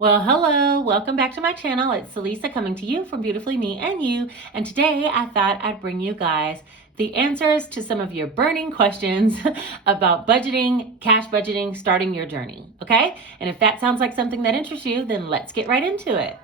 Well, hello, welcome back to my channel. It's Celisa coming to you from Beautifully Me and You. And today I thought I'd bring you guys the answers to some of your burning questions about budgeting, cash budgeting, starting your journey. Okay? And if that sounds like something that interests you, then let's get right into it.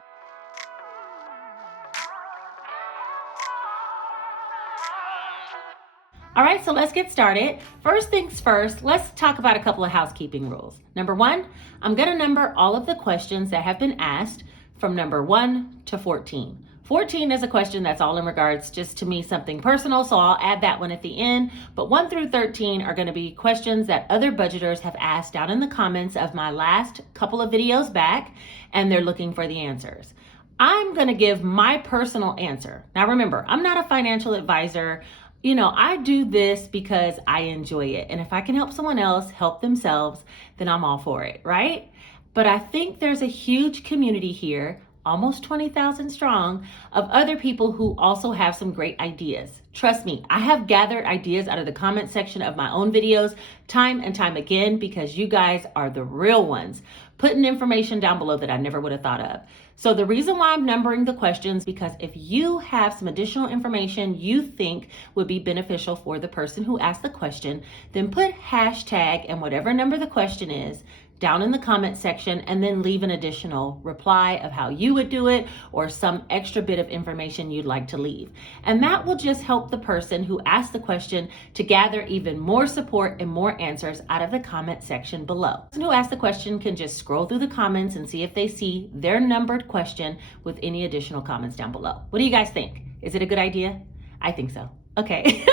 All right, so let's get started. First things first, let's talk about a couple of housekeeping rules. Number one, I'm going to number all of the questions that have been asked from number 1 to 14. 14 is a question that's all in regards just to me something personal, so I'll add that one at the end. But 1 through 13 are going to be questions that other budgeters have asked down in the comments of my last couple of videos back, and they're looking for the answers. I'm going to give my personal answer. Now remember, I'm not a financial advisor. I do this because I enjoy it. And if I can help someone else help themselves, then I'm all for it, right? But I think there's a huge community here, almost 20,000 strong, of other people who also have some great ideas. Trust me, I have gathered ideas out of the comment section of my own videos time and time again because you guys are the real ones, putting information down below that I never would have thought of. So the reason why I'm numbering the questions, because if you have some additional information you think would be beneficial for the person who asked the question, then put hashtag and whatever number the question is down in the comment section, and then leave an additional reply of how you would do it or some extra bit of information you'd like to leave. And that will just help the person who asked the question to gather even more support and more answers out of the comment section below. The person who asked the question can just scroll through the comments and see if they see their numbered question with any additional comments down below. What do you guys think? Is it a good idea? I think so. Okay.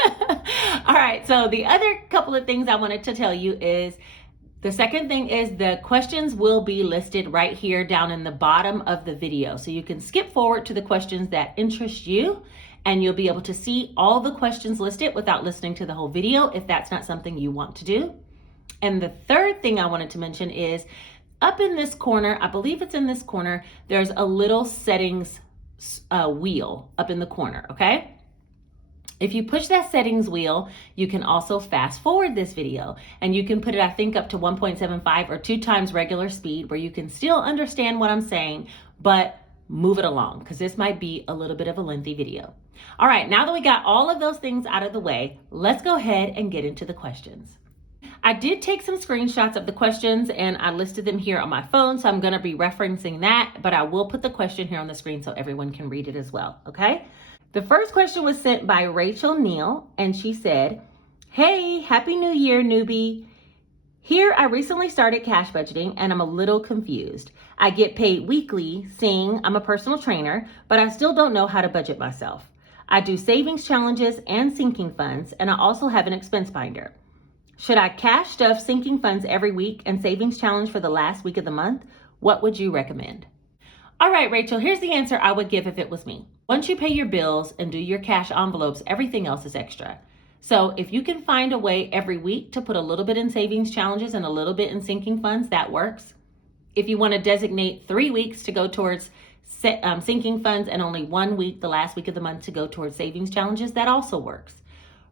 All right. So the other couple of things I wanted to tell you is, the second thing is the questions will be listed right here down in the bottom of the video. So you can skip forward to the questions that interest you, and you'll be able to see all the questions listed without listening to the whole video if that's not something you want to do. And the third thing I wanted to mention is up in this corner, I believe it's in this corner, there's a little settings wheel up in the corner, okay? If you push that settings wheel, you can also fast forward this video, and you can put it, I think, up to 1.75 or 2 times regular speed, where you can still understand what I'm saying, but move it along because this might be a little bit of a lengthy video. All right, now that we got all of those things out of the way, let's go ahead and get into the questions. I did take some screenshots of the questions and I listed them here on my phone, so I'm going to be referencing that, but I will put the question here on the screen so everyone can read it as well, okay? The first question was sent by Rachel Neal, and she said, "Hey, Happy New Year, newbie. Here, I recently started cash budgeting and I'm a little confused. I get paid weekly, seeing I'm a personal trainer, but I still don't know how to budget myself. I do savings challenges and sinking funds, and I also have an expense binder. Should I cash stuff sinking funds every week and savings challenge for the last week of the month? What would you recommend?" All right, Rachel, here's the answer I would give if it was me. Once you pay your bills and do your cash envelopes, everything else is extra. So if you can find a way every week to put a little bit in savings challenges and a little bit in sinking funds, that works. If you want to designate 3 weeks to go towards sinking funds and only 1 week, the last week of the month, to go towards savings challenges, that also works.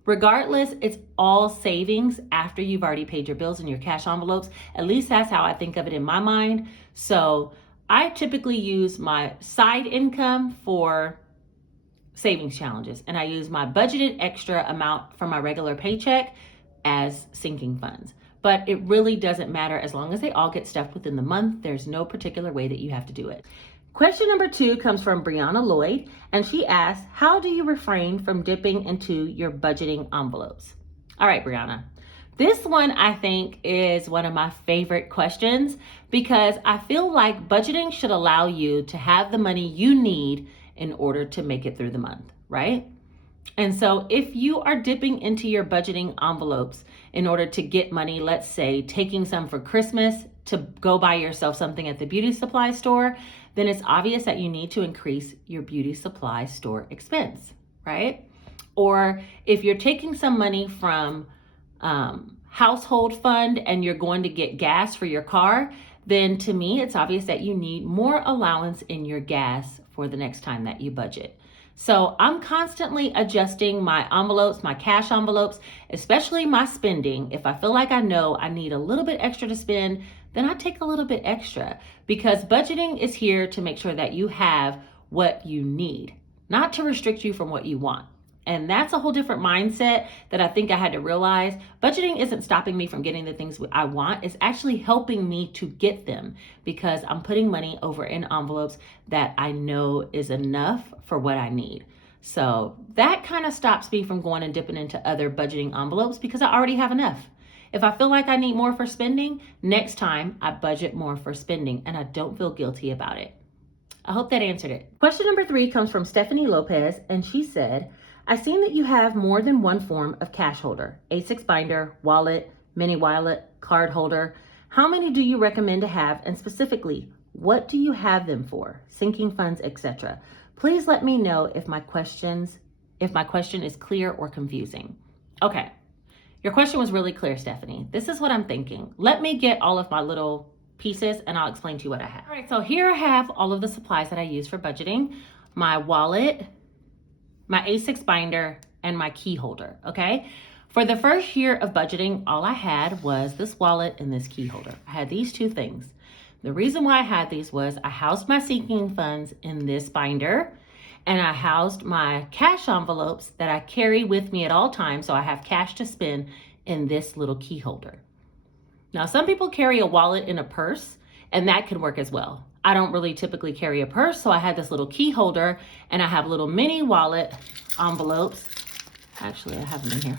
Regardless, it's all savings after you've already paid your bills and your cash envelopes. At least that's how I think of it in my mind. So I typically use my side income for savings challenges, and I use my budgeted extra amount from my regular paycheck as sinking funds. But it really doesn't matter as long as they all get stuffed within the month. There's no particular way that you have to do it. Question number 2 comes from Brianna Lloyd, and she asks, "How do you refrain from dipping into your budgeting envelopes?" All right, Brianna. This one, I think, is one of my favorite questions because I feel like budgeting should allow you to have the money you need in order to make it through the month, right? And so if you are dipping into your budgeting envelopes in order to get money, let's say taking some for Christmas to go buy yourself something at the beauty supply store, then it's obvious that you need to increase your beauty supply store expense, right? Or if you're taking some money from household fund and you're going to get gas for your car, then to me, it's obvious that you need more allowance in your gas for the next time that you budget. So I'm constantly adjusting my envelopes, my cash envelopes, especially my spending. If I feel like I know I need a little bit extra to spend, then I take a little bit extra, because budgeting is here to make sure that you have what you need, not to restrict you from what you want. And that's a whole different mindset that I think I had to realize. Budgeting isn't stopping me from getting the things I want. It's actually helping me to get them, because I'm putting money over in envelopes that I know is enough for what I need. So that kind of stops me from going and dipping into other budgeting envelopes, because I already have enough. If I feel like I need more for spending, next time I budget more for spending and I don't feel guilty about it. I hope that answered it. Question number 3 comes from Stephanie Lopez, and she said, I've seen that you have more than one form of cash holder: A6 binder, wallet, mini wallet, card holder. How many do you recommend to have, and specifically, what do you have them for? Sinking funds, etc. Please let me know if my question is clear or confusing. Okay, your question was really clear, Stephanie. This is what I'm thinking. Let me get all of my little pieces and I'll explain to you what I have. All right, so here I have all of the supplies that I use for budgeting: my wallet, my A6 binder, and my key holder, okay? For the first year of budgeting, all I had was this wallet and this key holder. I had these two things. The reason why I had these was I housed my sinking funds in this binder, and I housed my cash envelopes that I carry with me at all times, so I have cash to spend, in this little key holder. Now, some people carry a wallet in a purse, and that can work as well. I don't really typically carry a purse, so I had this little key holder, and I have little mini wallet envelopes. Actually, I have them in here.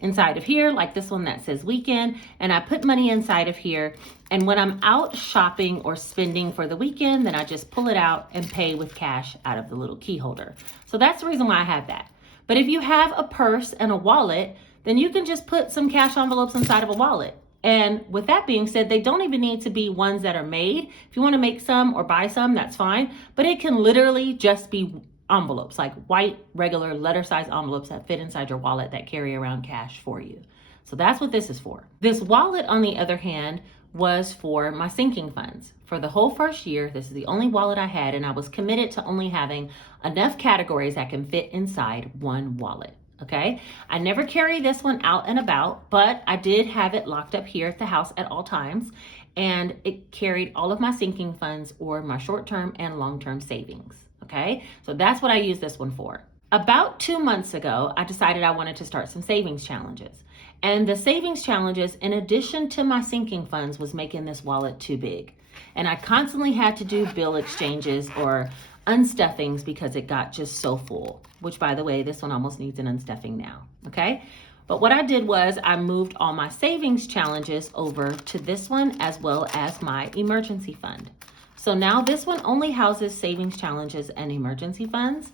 Inside of here, like this one that says weekend, and I put money inside of here. And when I'm out shopping or spending for the weekend, then I just pull it out and pay with cash out of the little key holder. So that's the reason why I have that. But if you have a purse and a wallet, then you can just put some cash envelopes inside of a wallet. And with that being said, they don't even need to be ones that are made. If you want to make some or buy some, that's fine. But it can literally just be envelopes, like white, regular letter size envelopes that fit inside your wallet that carry around cash for you. So that's what this is for. This wallet, on the other hand, was for my sinking funds. For the whole first year, this is the only wallet I had, and I was committed to only having enough categories that can fit inside one wallet. Okay, I never carry this one out and about, but I did have it locked up here at the house at all times, and it carried all of my sinking funds or my short-term and long-term savings. Okay, so that's what I use this one for. About 2 months ago, I decided I wanted to start some savings challenges. And the savings challenges, in addition to my sinking funds, was making this wallet too big. And I constantly had to do bill exchanges or unstuffings because it got just so full, which, by the way, this one almost needs an unstuffing now, okay? But what I did was I moved all my savings challenges over to this one, as well as my emergency fund. So now this one only houses savings challenges and emergency funds.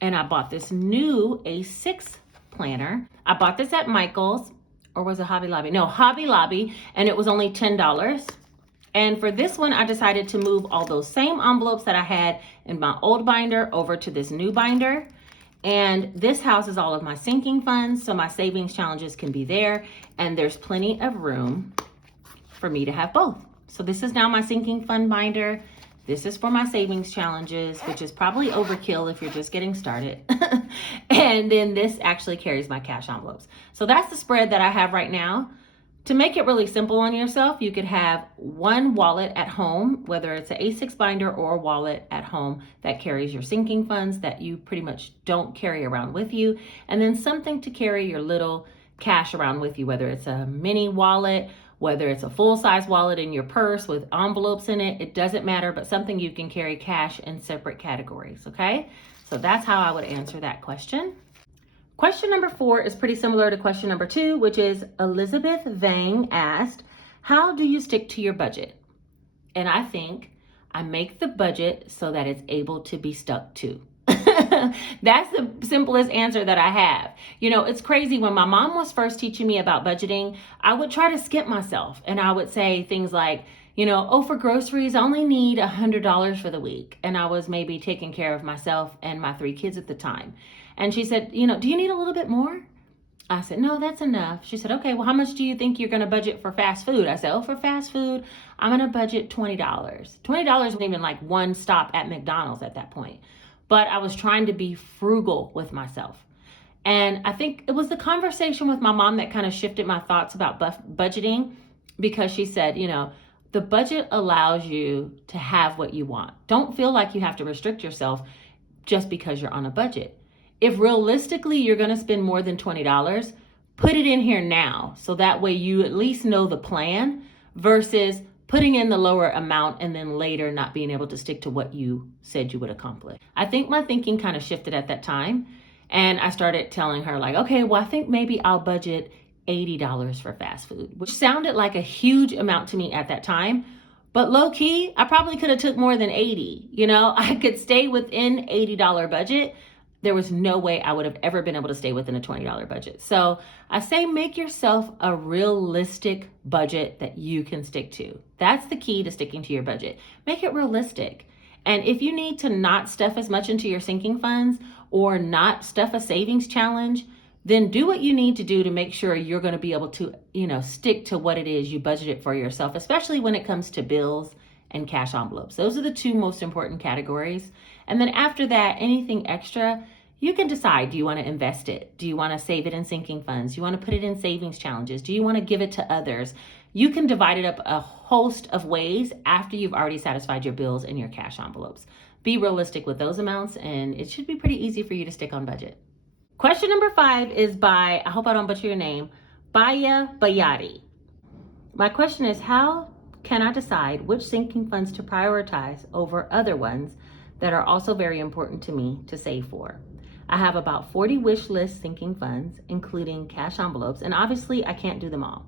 And I bought this new A6 planner. I bought this at Michael's, or was it Hobby Lobby? No, Hobby Lobby, and it was only $10. And for this one, I decided to move all those same envelopes that I had in my old binder over to this new binder. And this houses all of my sinking funds, so my savings challenges can be there. And there's plenty of room for me to have both. So this is now my sinking fund binder. This is for my savings challenges, which is probably overkill if you're just getting started. And then this actually carries my cash envelopes. So that's the spread that I have right now. To make it really simple on yourself, you could have one wallet at home, whether it's an A6 binder or a wallet at home that carries your sinking funds that you pretty much don't carry around with you, and then something to carry your little cash around with you, whether it's a mini wallet, whether it's a full-size wallet in your purse with envelopes in it, it doesn't matter, but something you can carry cash in separate categories, okay? So that's how I would answer that question. Question number 4 is pretty similar to question number 2, which is Elizabeth Vang asked, how do you stick to your budget? And I think I make the budget so that it's able to be stuck to. That's the simplest answer that I have. You know, it's crazy. When my mom was first teaching me about budgeting, I would try to skip myself, and I would say things like, you know, oh, for groceries, I only need $100 for the week. And I was maybe taking care of myself and my 3 kids at the time. And she said, you know, do you need a little bit more? I said, no, that's enough. She said, okay, well, how much do you think you're going to budget for fast food? I said, oh, for fast food, I'm going to budget $20. $20 wasn't even like one stop at McDonald's at that point. But I was trying to be frugal with myself. And I think it was the conversation with my mom that kind of shifted my thoughts about budgeting, because she said, you know, The budget allows you to have what you want. Don't feel like you have to restrict yourself just because you're on a budget. If realistically you're going to spend more than $20, put it in here now so that way you at least know the plan versus putting in the lower amount and then later not being able to stick to what you said you would accomplish. I think my thinking kind of shifted at that time, and I started telling her like, okay, well, I think maybe I'll budget $80 for fast food, which sounded like a huge amount to me at that time. But low key, I probably could have took more than 80. I could stay within $80 budget. There was no way I would have ever been able to stay within a $20 budget. So I say make yourself a realistic budget that you can stick to. That's the key to sticking to your budget. Make it realistic. And if you need to not stuff as much into your sinking funds or not stuff a savings challenge, then do what you need to do to make sure you're going to be able to, stick to what it is you budgeted for yourself, especially when it comes to bills and cash envelopes. Those are the two most important categories. And then after that, anything extra, you can decide, do you want to invest it? Do you want to save it in sinking funds? Do you want to put it in savings challenges? Do you want to give it to others? You can divide it up a host of ways after you've already satisfied your bills and your cash envelopes. Be realistic with those amounts, and it should be pretty easy for you to stick on budget. Question number 5 is by, I hope I don't butcher your name, Baya Bayati. My question is, how can I decide which sinking funds to prioritize over other ones that are also very important to me to save for? I have about 40 wish list sinking funds, including cash envelopes, and obviously I can't do them all.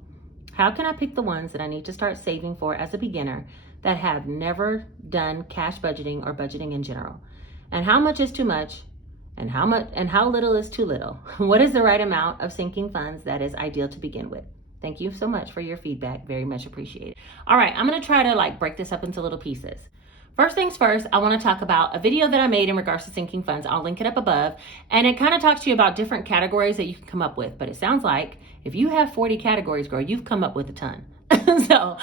How can I pick the ones that I need to start saving for as a beginner that have never done cash budgeting or budgeting in general? And how much is too much? And how little is too little? What is the right amount of sinking funds that is ideal to begin with? Thank you so much for your feedback. Very much appreciated. All right, I'm going to try to break this up into little pieces. First things first, I want to talk about a video that I made in regards to sinking funds. I'll link it up above. And it kind of talks to you about different categories that you can come up with. But it sounds like if you have 40 categories, girl, you've come up with a ton. So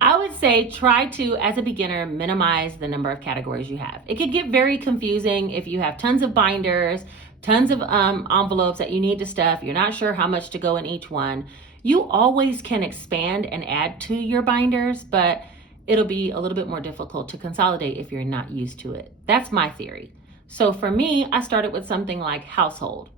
I would say try to, as a beginner, minimize the number of categories you have. It could get very confusing if you have tons of binders, tons of envelopes that you need to stuff. You're not sure how much to go in each one. You always can expand and add to your binders, but it'll be a little bit more difficult to consolidate if you're not used to it. That's my theory. So for me, I started with something like household.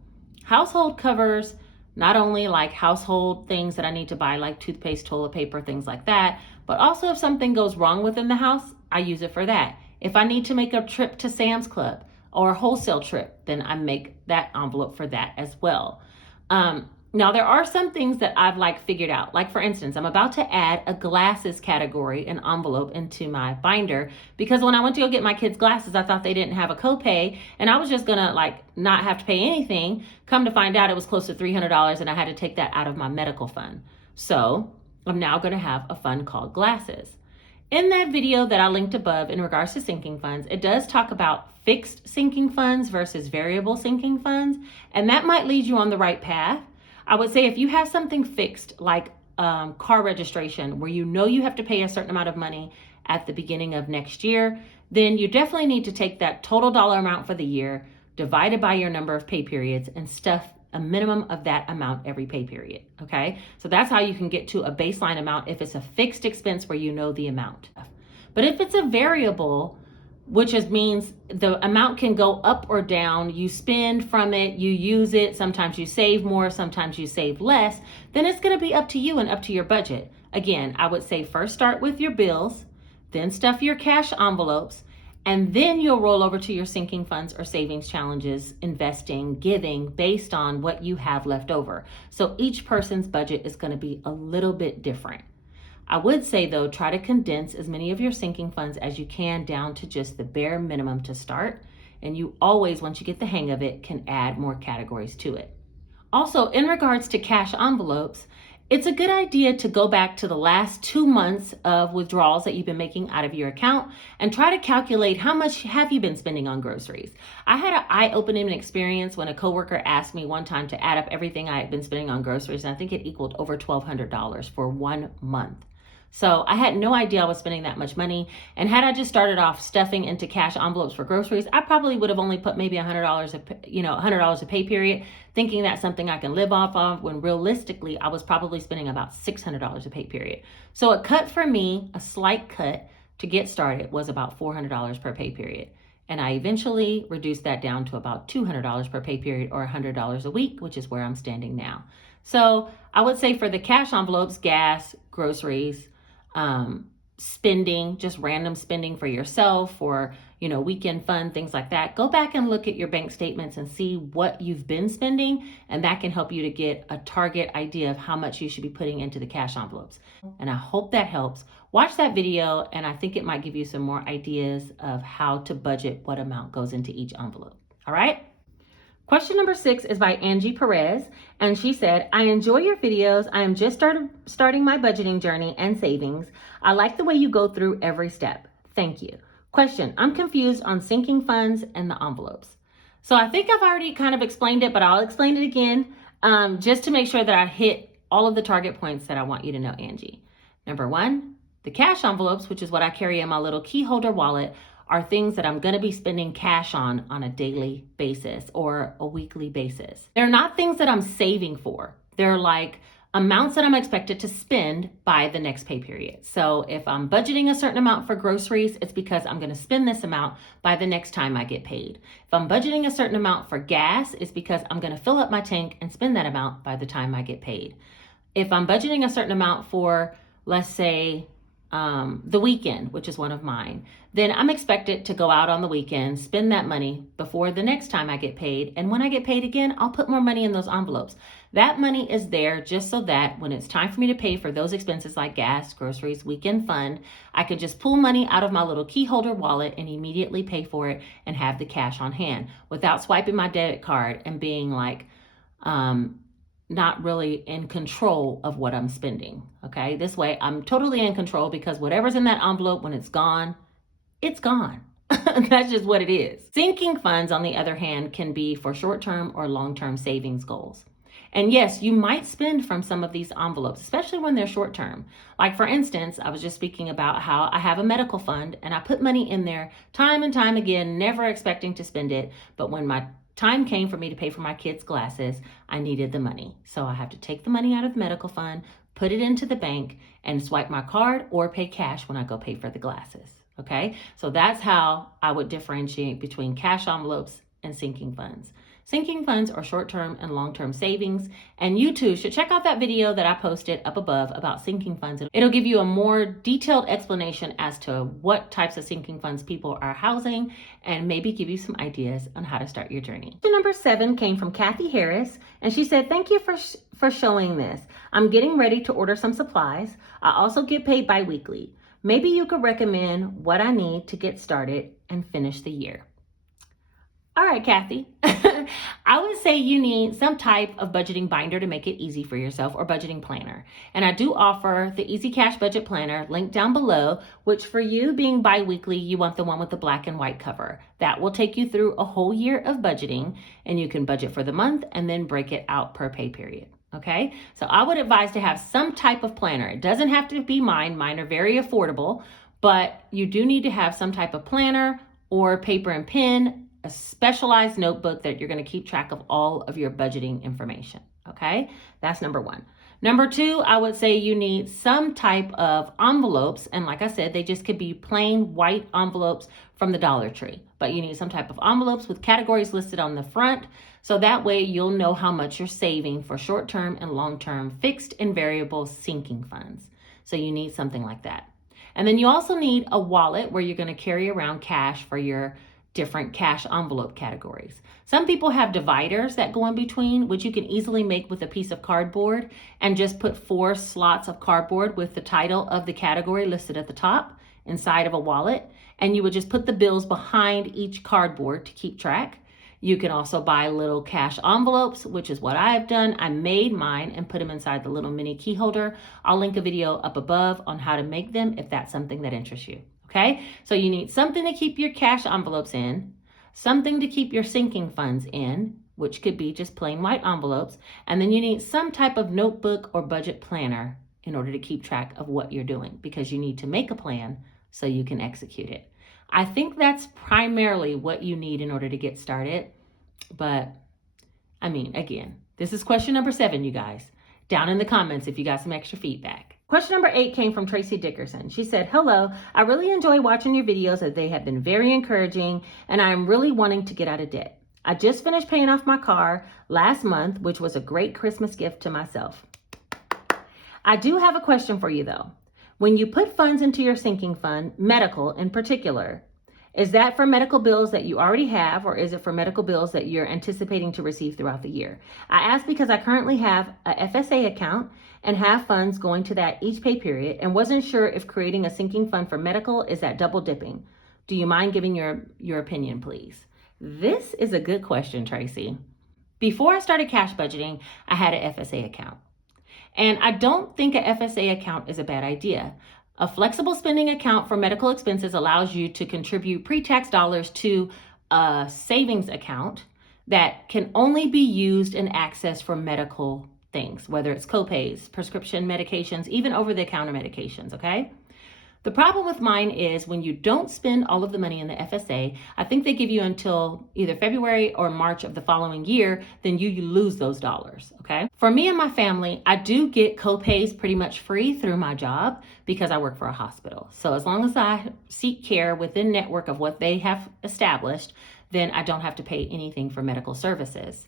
Household covers not only household things that I need to buy, like toothpaste, toilet paper, things like that, but also if something goes wrong within the house, I use it for that. If I need to make a trip to Sam's Club or a wholesale trip, then I make that envelope for that as well. Now there are some things that I've figured out. Like for instance, I'm about to add a glasses category, an envelope into my binder, because when I went to go get my kids glasses, I thought they didn't have a copay and I was just gonna not have to pay anything. Come to find out it was close to $300 and I had to take that out of my medical fund. So I'm now gonna have a fund called glasses. In that video that I linked above in regards to sinking funds, it does talk about fixed sinking funds versus variable sinking funds, and that might lead you on the right path. I would say if you have something fixed like car registration where you have to pay a certain amount of money at the beginning of next year, then you definitely need to take that total dollar amount for the year, divide it by your number of pay periods, and stuff a minimum of that amount every pay period, okay? So that's how you can get to a baseline amount if it's a fixed expense where you know the amount. But if it's a variable, which means the amount can go up or down, you spend from it, you use it, sometimes you save more, sometimes you save less, then it's gonna be up to you and up to your budget. Again, I would say first start with your bills, then stuff your cash envelopes, and then you'll roll over to your sinking funds or savings challenges, investing, giving, based on what you have left over. So each person's budget is gonna be a little bit different. I would say though, try to condense as many of your sinking funds as you can down to just the bare minimum to start. And you always, once you get the hang of it, can add more categories to it. Also, in regards to cash envelopes, it's a good idea to go back to the last 2 months of withdrawals that you've been making out of your account and try to calculate how much have you been spending on groceries. I had an eye-opening experience when a coworker asked me one time to add up everything I had been spending on groceries, and I think it equaled over $1,200 for 1 month. So I had no idea I was spending that much money. And had I just started off stuffing into cash envelopes for groceries, I probably would have only put maybe $100 $100 a pay period, thinking that's something I can live off of, when realistically I was probably spending about $600 a pay period. So a cut for me, a slight cut to get started, was about $400 per pay period. And I eventually reduced that down to about $200 per pay period, or $100 a week, which is where I'm standing now. So I would say for the cash envelopes, gas, groceries, spending, just random spending for yourself, or weekend fun, things like that, go back and look at your bank statements and see what you've been spending, and that can help you to get a target idea of how much you should be putting into the cash envelopes. And I hope that helps. Watch that video, and I think it might give you some more ideas of how to budget what amount goes into each envelope. All right? Question number 6 is by Angie Perez, and she said, I enjoy your videos. I am just starting my budgeting journey and savings. I like the way you go through every step. Thank you. Question, I'm confused on sinking funds and the envelopes. So I think I've already kind of explained it, but I'll explain it again, just to make sure that I hit all of the target points that I want you to know, Angie. Number 1, the cash envelopes, which is what I carry in my little key holder wallet, are things that I'm going to be spending cash on a daily basis or a weekly basis. They're not things that I'm saving for. They're like amounts that I'm expected to spend by the next pay period. So if I'm budgeting a certain amount for groceries, it's because I'm going to spend this amount by the next time I get paid. If I'm budgeting a certain amount for gas, it's because I'm going to fill up my tank and spend that amount by the time I get paid. If I'm budgeting a certain amount for, let's say, the weekend, which is one of mine, then I'm expected to go out on the weekend, spend that money before the next time I get paid. And when I get paid again, I'll put more money in those envelopes. That money is there just so that when it's time for me to pay for those expenses like gas, groceries, weekend fund, I can just pull money out of my little key holder wallet and immediately pay for it and have the cash on hand without swiping my debit card and being like, not really in control of what I'm spending. Okay. This way I'm totally in control, because whatever's in that envelope, when it's gone, it's gone. That's just what it is. Sinking funds, on the other hand, can be for short-term or long-term savings goals. And yes, you might spend from some of these envelopes, especially when they're short-term. Like for instance, I was just speaking about how I have a medical fund and I put money in there time and time again, never expecting to spend it. But when my time came for me to pay for my kids' glasses, I needed the money. So I have to take the money out of the medical fund, put it into the bank, and swipe my card or pay cash when I go pay for the glasses. Okay, so that's how I would differentiate between cash envelopes and sinking funds. Sinking funds are short-term and long-term savings, and you too should check out that video that I posted up above about sinking funds. It'll give you a more detailed explanation as to what types of sinking funds people are housing, and maybe give you some ideas on how to start your journey. Question number 7 came from Kathy Harris, and she said, thank you for showing this. I'm getting ready to order some supplies. I also get paid bi-weekly. Maybe you could recommend what I need to get started and finish the year. All right, Kathy. I would say you need some type of budgeting binder to make it easy for yourself, or budgeting planner. And I do offer the Easy Cash Budget Planner, linked down below, which for you being bi-weekly, you want the one with the black and white cover. That will take you through a whole year of budgeting, and you can budget for the month and then break it out per pay period. Okay, so I would advise to have some type of planner. It doesn't have to be mine. Mine are very affordable, but you do need to have some type of planner or paper and pen, a specialized notebook that you're going to keep track of all of your budgeting information. Okay, that's number 1. Number 2, I would say you need some type of envelopes. And like I said, they just could be plain white envelopes from the Dollar Tree. But you need some type of envelopes with categories listed on the front. So that way you'll know how much you're saving for short-term and long-term fixed and variable sinking funds. So you need something like that. And then you also need a wallet where you're going to carry around cash for your different cash envelope categories. Some people have dividers that go in between, which you can easily make with a piece of cardboard and just put 4 slots of cardboard with the title of the category listed at the top inside of a wallet. And you would just put the bills behind each cardboard to keep track. You can also buy little cash envelopes, which is what I've done. I made mine and put them inside the little mini key holder. I'll link a video up above on how to make them if that's something that interests you. Okay, so you need something to keep your cash envelopes in, something to keep your sinking funds in, which could be just plain white envelopes, and then you need some type of notebook or budget planner in order to keep track of what you're doing, because you need to make a plan so you can execute it. I think that's primarily what you need in order to get started. But I mean, again, this is question number 7, you guys. Down in the comments if you got some extra feedback. Question number 8 came from Tracy Dickerson. She said, hello, I really enjoy watching your videos as they have been very encouraging and I am really wanting to get out of debt. I just finished paying off my car last month, which was a great Christmas gift to myself. I do have a question for you though. When you put funds into your sinking fund, medical in particular, is that for medical bills that you already have, or is it for medical bills that you're anticipating to receive throughout the year? I ask because I currently have a FSA account and have funds going to that each pay period and wasn't sure if creating a sinking fund for medical is that double dipping. Do you mind giving your opinion, please? This is a good question, Tracy. Before I started cash budgeting, I had an FSA account. And I don't think a FSA account is a bad idea. A flexible spending account for medical expenses allows you to contribute pre-tax dollars to a savings account that can only be used and accessed for medical things, whether it's copays, prescription medications, even over-the-counter medications, okay? The problem with mine is when you don't spend all of the money in the FSA, I think they give you until either February or March of the following year, then you lose those dollars, okay? For me and my family, I do get copays pretty much free through my job because I work for a hospital. So as long as I seek care within network of what they have established, then I don't have to pay anything for medical services.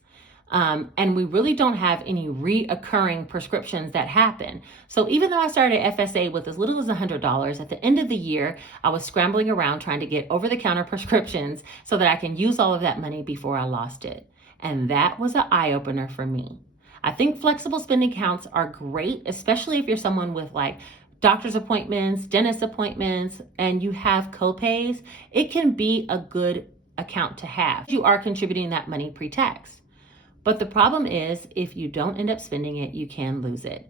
And we really don't have any reoccurring prescriptions that happen. So even though I started FSA with as little as $100, at the end of the year, I was scrambling around trying to get over-the-counter prescriptions so that I can use all of that money before I lost it. And that was an eye-opener for me. I think flexible spending accounts are great, especially if you're someone with like doctor's appointments, dentist appointments, and you have copays. It can be a good account to have. You are contributing that money pre-tax. But the problem is, if you don't end up spending it, you can lose it.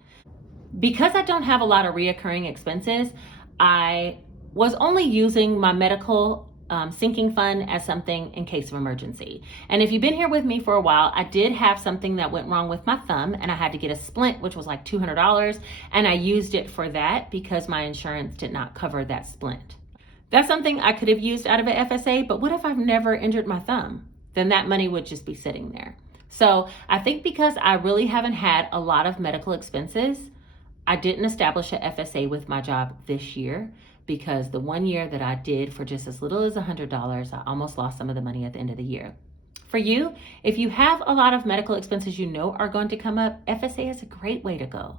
Because I don't have a lot of reoccurring expenses, I was only using my medical sinking fund as something in case of emergency. And if you've been here with me for a while, I did have something that went wrong with my thumb and I had to get a splint, which was like $200. And I used it for that because my insurance did not cover that splint. That's something I could have used out of an FSA, but what if I've never injured my thumb? Then that money would just be sitting there. So I think because I really haven't had a lot of medical expenses, I didn't establish a FSA with my job this year because the one year that I did for just as little as $100, I almost lost some of the money at the end of the year. For you, if you have a lot of medical expenses you know are going to come up, FSA is a great way to go.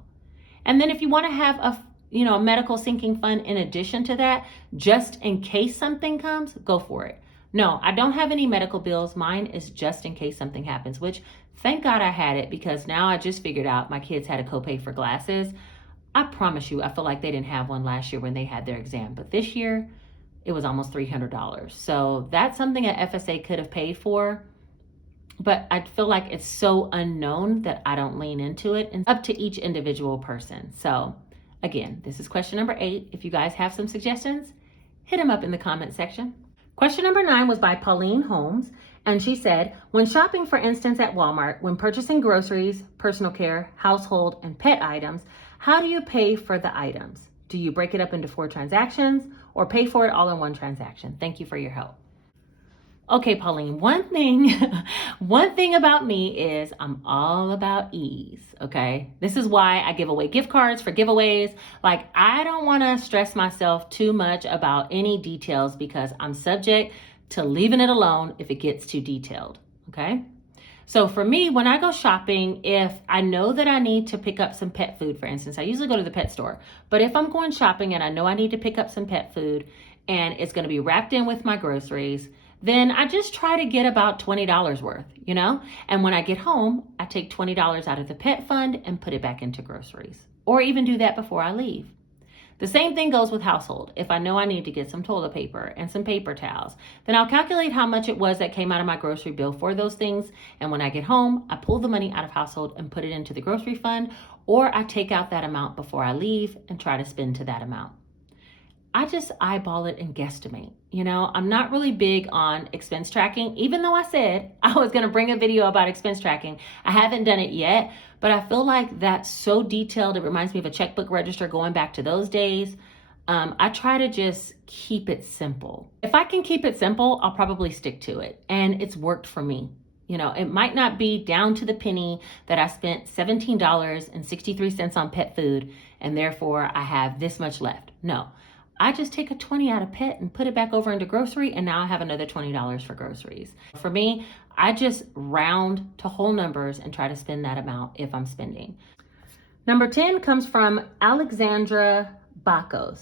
And then if you want to have a medical sinking fund in addition to that, just in case something comes, go for it. No, I don't have any medical bills. Mine is just in case something happens, which thank God I had it because now I just figured out my kids had a copay for glasses. I promise you, I feel like they didn't have one last year when they had their exam, but this year it was almost $300. So that's something an FSA could have paid for, but I feel like it's so unknown that I don't lean into it, and up to each individual person. So again, this is question number 8. If you guys have some suggestions, hit them up in the comment section. Question number 9 was by Pauline Holmes, and she said, when shopping, for instance, at Walmart, when purchasing groceries, personal care, household, and pet items, how do you pay for the items? Do you break it up into 4 transactions or pay for it all in one transaction? Thank you for your help. Okay, Pauline, one thing about me is I'm all about ease, okay? This is why I give away gift cards for giveaways. Like, I don't want to stress myself too much about any details because I'm subject to leaving it alone if it gets too detailed, okay? So for me, when I go shopping, if I know that I need to pick up some pet food, for instance, I usually go to the pet store, but if I'm going shopping and I know I need to pick up some pet food and it's going to be wrapped in with my groceries, then I just try to get about $20 worth, And when I get home, I take $20 out of the pet fund and put it back into groceries, or even do that before I leave. The same thing goes with household. If I know I need to get some toilet paper and some paper towels, then I'll calculate how much it was that came out of my grocery bill for those things. And when I get home, I pull the money out of household and put it into the grocery fund, or I take out that amount before I leave and try to spend to that amount. I just eyeball it and guesstimate. I'm not really big on expense tracking, even though I said I was going to bring a video about expense tracking. I haven't done it yet, but I feel like that's so detailed. It reminds me of a checkbook register going back to those days. I try to just keep it simple. If I can keep it simple, I'll probably stick to it. And it's worked for me. It might not be down to the penny that I spent $17.63 on pet food and therefore I have this much left. No, I just take a 20 out of pet and put it back over into grocery, and now I have another $20 for groceries. For me, I just round to whole numbers and try to spend that amount if I'm spending. Number 10 comes from Alexandra Bacos.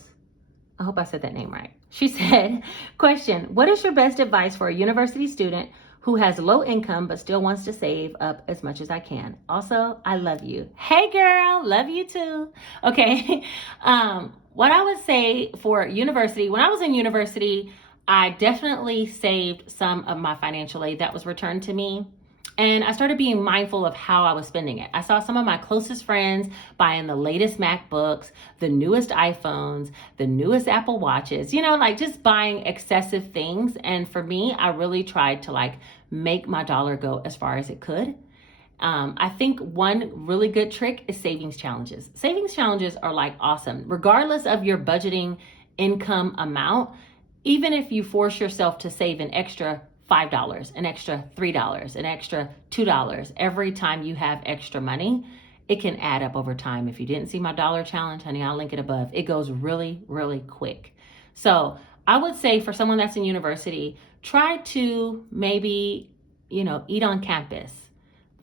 I hope I said that name right. She said, question, what is your best advice for a university student who has low income but still wants to save up as much as I can? Also, I love you. Hey girl, love you too. Okay. What I would say for university, when I was in university, I definitely saved some of my financial aid that was returned to me. And I started being mindful of how I was spending it. I saw some of my closest friends buying the latest MacBooks, the newest iPhones, the newest Apple Watches, like just buying excessive things. And for me, I really tried to make my dollar go as far as it could. I think one really good trick is savings challenges. Savings challenges are awesome, regardless of your budgeting income amount. Even if you force yourself to save an extra $5, an extra $3, an extra $2 every time you have extra money, it can add up over time. If you didn't see my dollar challenge, honey, I'll link it above. It goes really, really quick. So I would say for someone that's in university, try to maybe, eat on campus.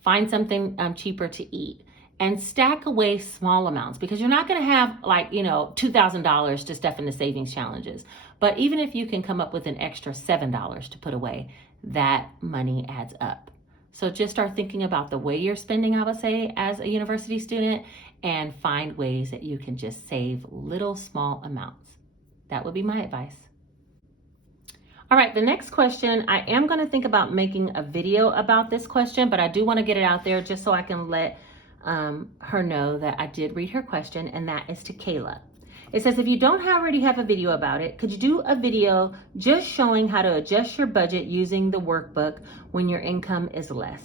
Find something cheaper to eat and stack away small amounts, because you're not going to have $2,000 to stuff into savings challenges. But even if you can come up with an extra $7 to put away, that money adds up. So just start thinking about the way you're spending, I would say, as a university student, and find ways that you can just save little small amounts. That would be my advice. All right, the next question, I am going to think about making a video about this question, but I do want to get it out there just so I can let her know that I did read her question, and that is to Kayla. It says, if you don't already have a video about it, could you do a video just showing how to adjust your budget using the workbook when your income is less?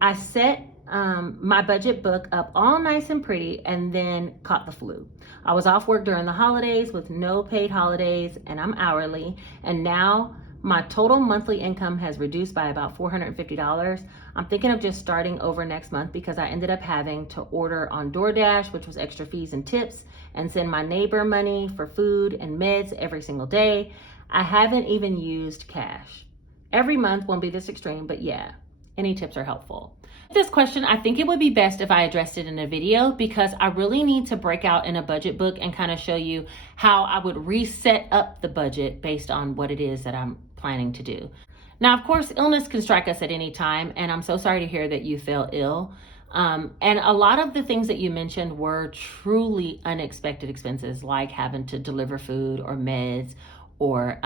I set my budget book up all nice and pretty and then caught the flu. I was off work during the holidays with no paid holidays, and I'm hourly, and now my total monthly income has reduced by about $450. I'm thinking of just starting over next month because I ended up having to order on DoorDash, which was extra fees and tips, and send my neighbor money for food and meds every single day. I haven't even used cash. Every month won't be this extreme, but yeah, any tips are helpful. This question, I think it would be best if I addressed it in a video, because I really need to break out in a budget book and kind of show you how I would reset up the budget based on what it is that I'm planning to do. Now, of course, illness can strike us at any time, and I'm so sorry to hear that you fell ill. And a lot of the things that you mentioned were truly unexpected expenses, like having to deliver food or meds, or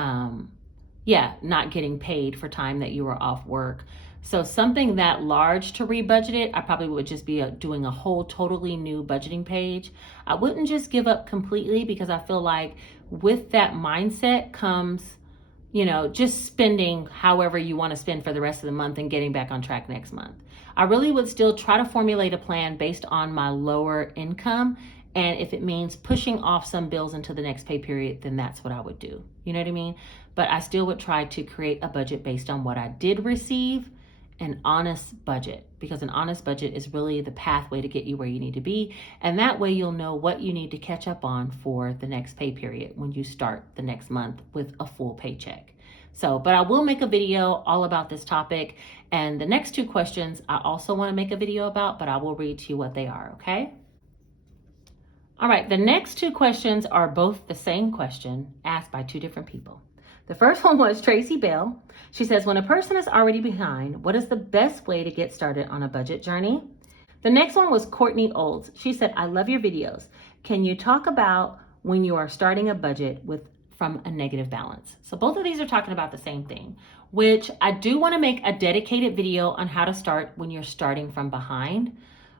not getting paid for time that you were off work. So something that large to rebudget it, I probably would just be doing a whole totally new budgeting page. I wouldn't just give up completely, because I feel like with that mindset comes, just spending however you want to spend for the rest of the month and getting back on track next month. I really would still try to formulate a plan based on my lower income. And if it means pushing off some bills into the next pay period, then that's what I would do. You know what I mean? But I still would try to create a budget based on what I did receive, an honest budget, because an honest budget is really the pathway to get you where you need to be. And that way you'll know what you need to catch up on for the next pay period when you start the next month with a full paycheck. But I will make a video all about this topic. And the next two questions I also want to make a video about, but I will read to you what they are, okay? All right, the next two questions are both the same question asked by two different people. The first one was Tracy Bell. She says, when a person is already behind, what is the best way to get started on a budget journey? The next one was Courtney Olds. She said, I love your videos. Can you talk about when you are starting a budget from a negative balance? So both of these are talking about the same thing, which I do want to make a dedicated video on how to start when you're starting from behind.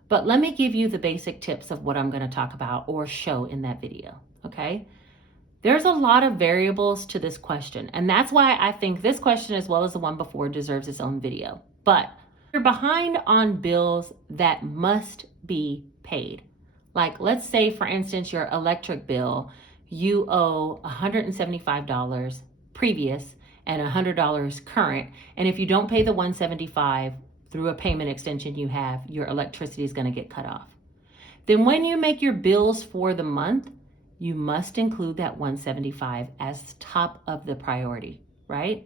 But let me give you the basic tips of what I'm going to talk about or show in that video, okay? There's a lot of variables to this question, and that's why I think this question, as well as the one before, deserves its own video. But you're behind on bills that must be paid. Like, let's say, for instance, your electric bill, you owe $175 previous and $100 current. And if you don't pay the $175 through a payment extension you have, your electricity is going to get cut off. Then when you make your bills for the month, you must include that $175 as top of the priority, right?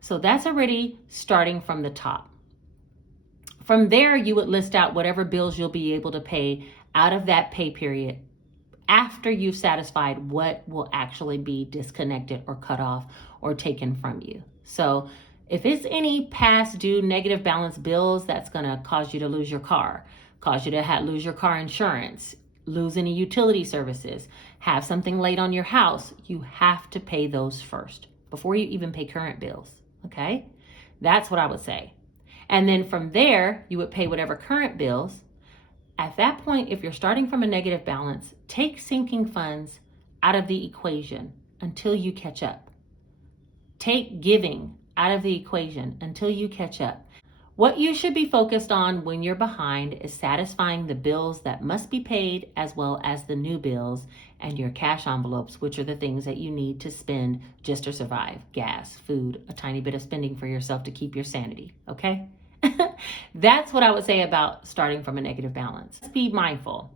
So that's already starting from the top. From there, you would list out whatever bills you'll be able to pay out of that pay period after you've satisfied what will actually be disconnected or cut off or taken from you. So if it's any past due negative balance bills, that's going to cause you to lose your car, cause you to lose your car insurance, lose any utility services, have something late on your house, you have to pay those first before you even pay current bills, okay? That's what I would say. And then from there, you would pay whatever current bills. At that point, if you're starting from a negative balance, take sinking funds out of the equation until you catch up. Take giving out of the equation until you catch up. What you should be focused on when you're behind is satisfying the bills that must be paid, as well as the new bills and your cash envelopes, which are the things that you need to spend just to survive. Gas, food, a tiny bit of spending for yourself to keep your sanity, okay? That's what I would say about starting from a negative balance. Be mindful.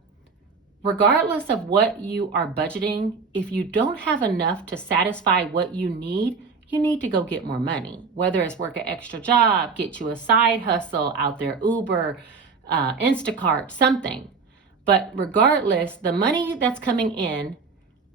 Regardless of what you are budgeting, if you don't have enough to satisfy what you need to go get more money. Whether it's work an extra job, get you a side hustle out there, Uber, Instacart, something. But regardless, the money that's coming in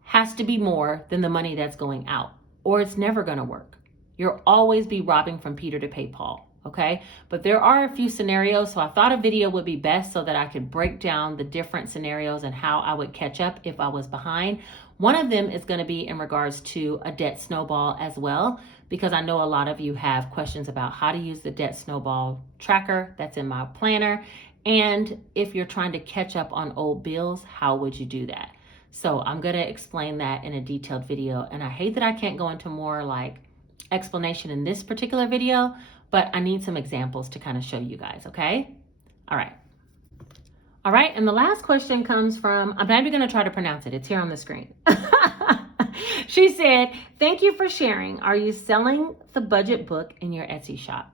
has to be more than the money that's going out, or it's never going to work. You'll always be robbing from Peter to pay Paul, okay? But there are a few scenarios, so I thought a video would be best so that I could break down the different scenarios and how I would catch up if I was behind. One of them is going to be in regards to a debt snowball as well, because I know a lot of you have questions about how to use the debt snowball tracker that's in my planner. And if you're trying to catch up on old bills, how would you do that? So I'm going to explain that in a detailed video. And I hate that I can't go into more like explanation in this particular video, but I need some examples to kind of show you guys, okay? All right. All right, and the last question comes from, I'm not even gonna try to pronounce it, it's here on the screen. She said, thank you for sharing. Are you selling the budget book in your Etsy shop?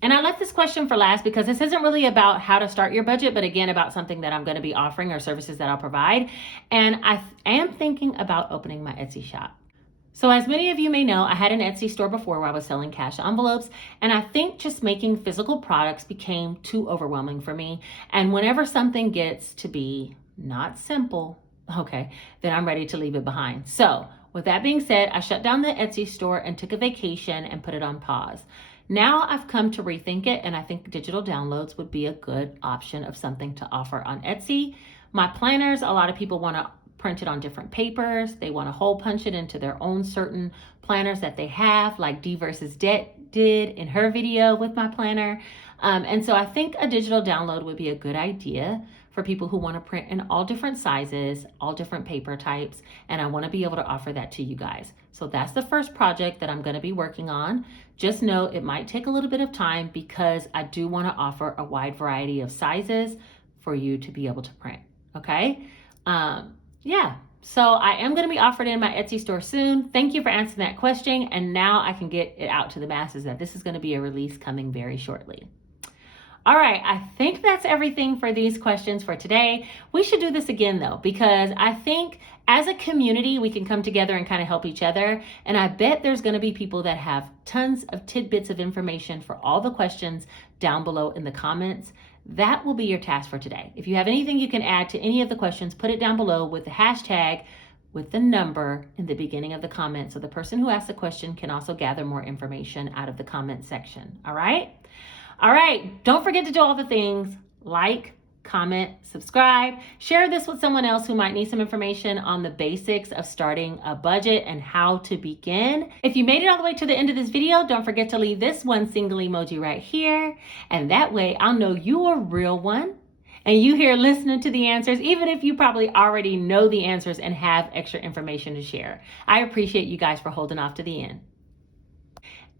And I left this question for last because this isn't really about how to start your budget, but again, about something that I'm gonna be offering or services that I'll provide. And I am thinking about opening my Etsy shop. So as many of you may know, I had an Etsy store before where I was selling cash envelopes, and I think just making physical products became too overwhelming for me. And whenever something gets to be not simple, okay, then I'm ready to leave it behind. So with that being said, I shut down the Etsy store and took a vacation and put it on pause. Now I've come to rethink it, and I think digital downloads would be a good option of something to offer on Etsy. My planners, a lot of people want to print it on different papers. They want to hole punch it into their own certain planners that they have, like D versus Debt did in her video with my planner. And so I think a digital download would be a good idea for people who want to print in all different sizes, all different paper types, and I want to be able to offer that to you guys. So that's the first project that I'm going to be working on. Just know it might take a little bit of time because I do want to offer a wide variety of sizes for you to be able to print, okay? Yeah, so I am going to be offered in my Etsy store soon. Thank you for answering that question. And now I can get it out to the masses that this is going to be a release coming very shortly. All right, I think that's everything for these questions for today. We should do this again though, because I think as a community, we can come together and kind of help each other. And I bet there's going to be people that have tons of tidbits of information for all the questions down below in the comments. That will be your task for today. If you have anything you can add to any of the questions, put it down below with the hashtag with the number in the beginning of the comment, so the person who asked the question can also gather more information out of the comment section. All right? All right, don't forget to do all the things like, comment, subscribe, share this with someone else who might need some information on the basics of starting a budget and how to begin. If you made it all the way to the end of this video, don't forget to leave this one single emoji right here. And that way I'll know you're a real one and you here listening to the answers, even if you probably already know the answers and have extra information to share. I appreciate you guys for holding off to the end.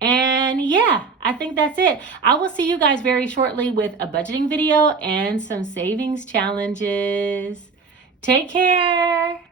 And yeah, I think that's it. I will see you guys very shortly with a budgeting video and some savings challenges. Take care.